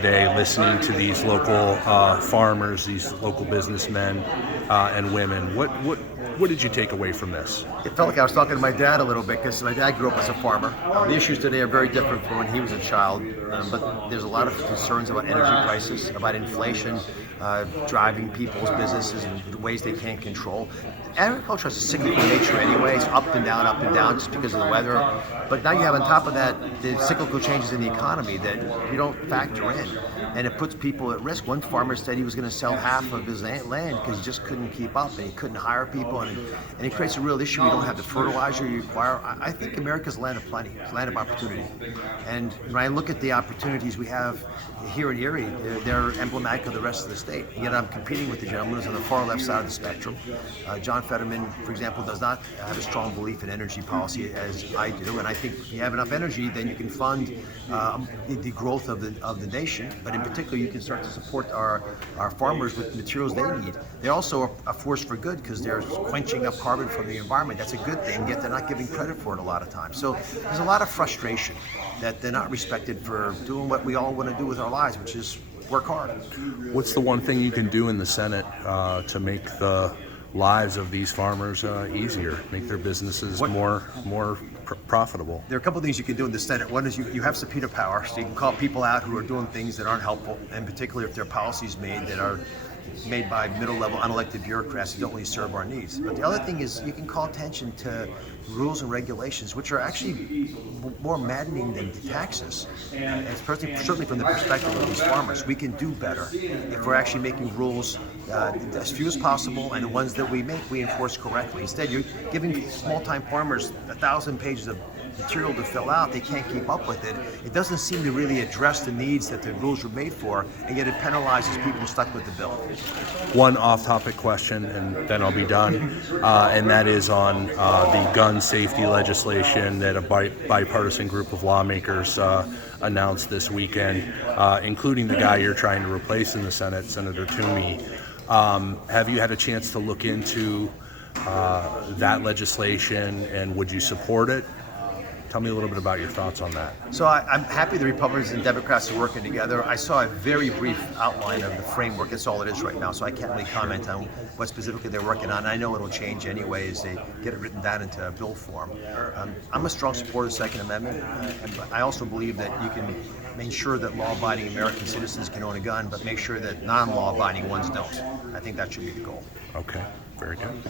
today listening to these local farmers, these local businessmen and women. What did you take away from this? It felt like I was talking to my dad a little bit because my dad grew up as a farmer. The issues today are very different from when he was a child, but there's a lot of concerns about energy prices, about inflation, driving people's businesses in ways they can't control. Agriculture has a cyclical nature anyway. It's up and down just because of the weather. But now you have on top of that the cyclical changes in the economy that you don't factor in. And it puts people at risk. One farmer said he was going to sell half of his land because he just couldn't keep up and he couldn't hire people. And it creates a real issue. You don't have the fertilizer you require. I think America's a land of plenty. It's a land of opportunity. And when I look at the opportunities we have here in Erie, they're emblematic of the rest of the state. Yet I'm competing with the gentleman who's on the far left side of the spectrum. John Fetterman, for example, does not have a strong belief in energy policy as I do. And I think if you have enough energy, then you can fund the growth of the nation. But in particular, you can start to support our farmers with materials they need. They're also a force for good because they're quenching up carbon from the environment. That's a good thing, yet they're not giving credit for it a lot of times. So there's a lot of frustration that they're not respected for doing what we all want to do with our lives, which is work hard. What's the one thing you can do in the Senate to make the lives of these farmers easier, make their businesses more profitable? There are a couple of things you can do in the Senate. One is you have subpoena power, so you can call people out who are doing things that aren't helpful, and particularly if there are policies made that are made by middle-level unelected bureaucrats who don't really serve our needs. But the other thing is you can call attention to rules and regulations, which are actually more maddening than the taxes. And certainly from the perspective of these farmers, we can do better if we're actually making rules as few as possible, and the ones that we make, we enforce correctly. Instead, you're giving small-time farmers 1,000 pages of material to fill out. They can't keep up with it. It doesn't seem to really address the needs that the rules were made for, and yet it penalizes people stuck with the bill. One off-topic question, and then I'll be done, and that is on the gun safety legislation that a bipartisan group of lawmakers announced this weekend, including the guy you're trying to replace in the Senate, Senator Toomey. Have you had a chance to look into that legislation, and would you support it? Tell me a little bit about your thoughts on that. So I'm happy the Republicans and Democrats are working together. I saw a very brief outline of the framework. That's all it is right now, so I can't really comment on what specifically they're working on. I know it'll change anyway as they get it written down into a bill form. I'm a strong supporter of the Second Amendment, but I also believe that you can make sure that law-abiding American citizens can own a gun, but make sure that non-law-abiding ones don't. I think that should be the goal. Okay, very good.